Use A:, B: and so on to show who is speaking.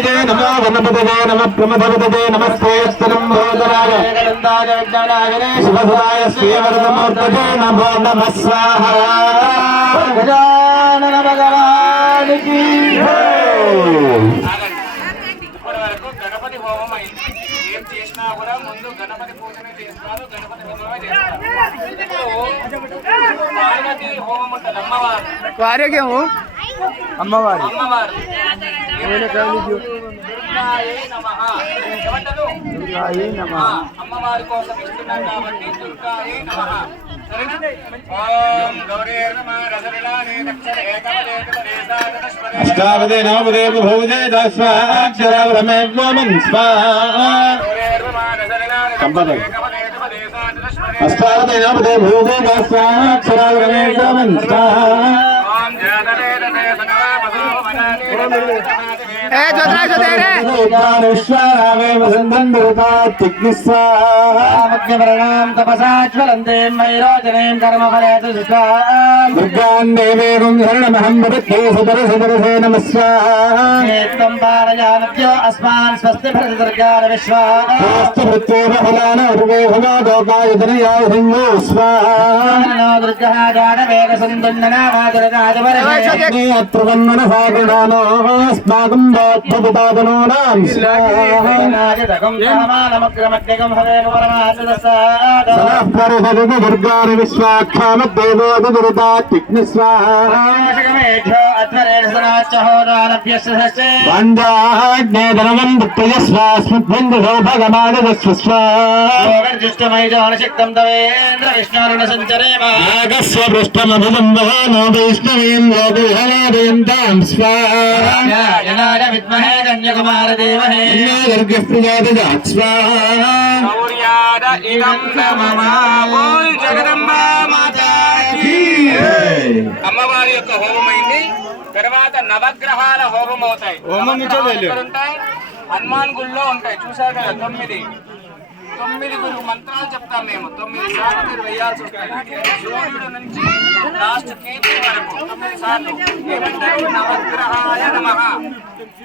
A: నమో గణపతయే నమ ప్రమథపతయే నమస్తే స్థలం భోదరాయ శివసురాయ శ్రీవరదమూర్తయే నమో నమ స్వాహ
B: గజానన భగవానికి
C: ఇప్పటి వరకు గణపతి హోమం అయింది ఏం చేసినా కూడా ముందు గణపతి పూజనే చేస్తారు గణపతి హోమమే చేస్తారు. ఇప్పుడు పార్వతి హోమం ఉంటుంది అమ్మవారు
B: వార్యకేమో అమ్మవారి.
C: దుర్గాయే నమః. అమ్మవారి కోసం ఇస్తున్నాం కాబట్టి దుర్గాయే నమః.
A: అష్టావదే నవదేవ భోజే దస్వాక్షరమే వ్యోమన్ స్వాహ కంపదం. అష్టావదే నవదే స్వాహ ¡Vamos! ¡Vamos!
B: ¡Vamos! ¡Vamos! ¡Vamos! మధ్యవర్ణాం తపసా జ్వలంతే వైరోచనేం కర్మ ఫలేతు
A: దుర్గాన్దేవేగం శరణమహం ప్రపత్తే సుదర సుదరసే నమస్వాహ.
B: త్వం పారయానభ్యో అస్మాన్ స్వస్తి భరత దుర్గాల విశ్వా
A: స్వాహ.
B: దుర్గా జాడ వేగ సందుండనా మాదురగాజవరే
A: అస్మాకం బోద్ధపుతాదనూనాం స్వాహ
B: నమగ్రమగ్నిగం హవేమ పరమాత్మదసాద
A: సనఃపరుహరుగ దుర్గాని విశ్వాఖ్యామద్దేవోగ దుర్గాత్మిగ్న స్వాహ
B: మేఘ్యో అధ్వరేణ సనాచహోదానభ్యస్సే
A: పంచాగ్నేధనమం దుఃఖయస్వాస్మద్బంధుషో భగమానదస్వ స్వాహ
B: శక్తం తవేంద్ర విష్ణురుణ సంచరేమ
A: నాగస్వ పృష్ఠమభిసంవహానో వైష్ణవీం లోకవిహనాదయంతాం స్వాహ
B: జనాయ విద్మహే కన్యకుమార దేవహే
A: గర్గః ప్రజాతజాత్ స్వాహ
C: గౌర్యాద ఇదం నమః బోల్ జగదంబా మాతాకి అమ్మవారి యొక్క హోమం అయింది తర్వాత నవగ్రహాల హోమం అవుతాయి నవగ్రహాలు ఎక్కడ ఉంటాయి హనుమాన్ గుళ్ళో ఉంటాయి చూసారు కదా తొమ్మిది తొమ్మిది గురు మంత్రాలు చెప్తాం మేము తొమ్మిది సార్లు మీరు వేయాల్సి ఉంటుంది సూర్యుడు నుంచి లాస్ట్ కీర్తి వరకు తొమ్మిది సార్లు ఏమంటారు నవగ్రహాయ నమః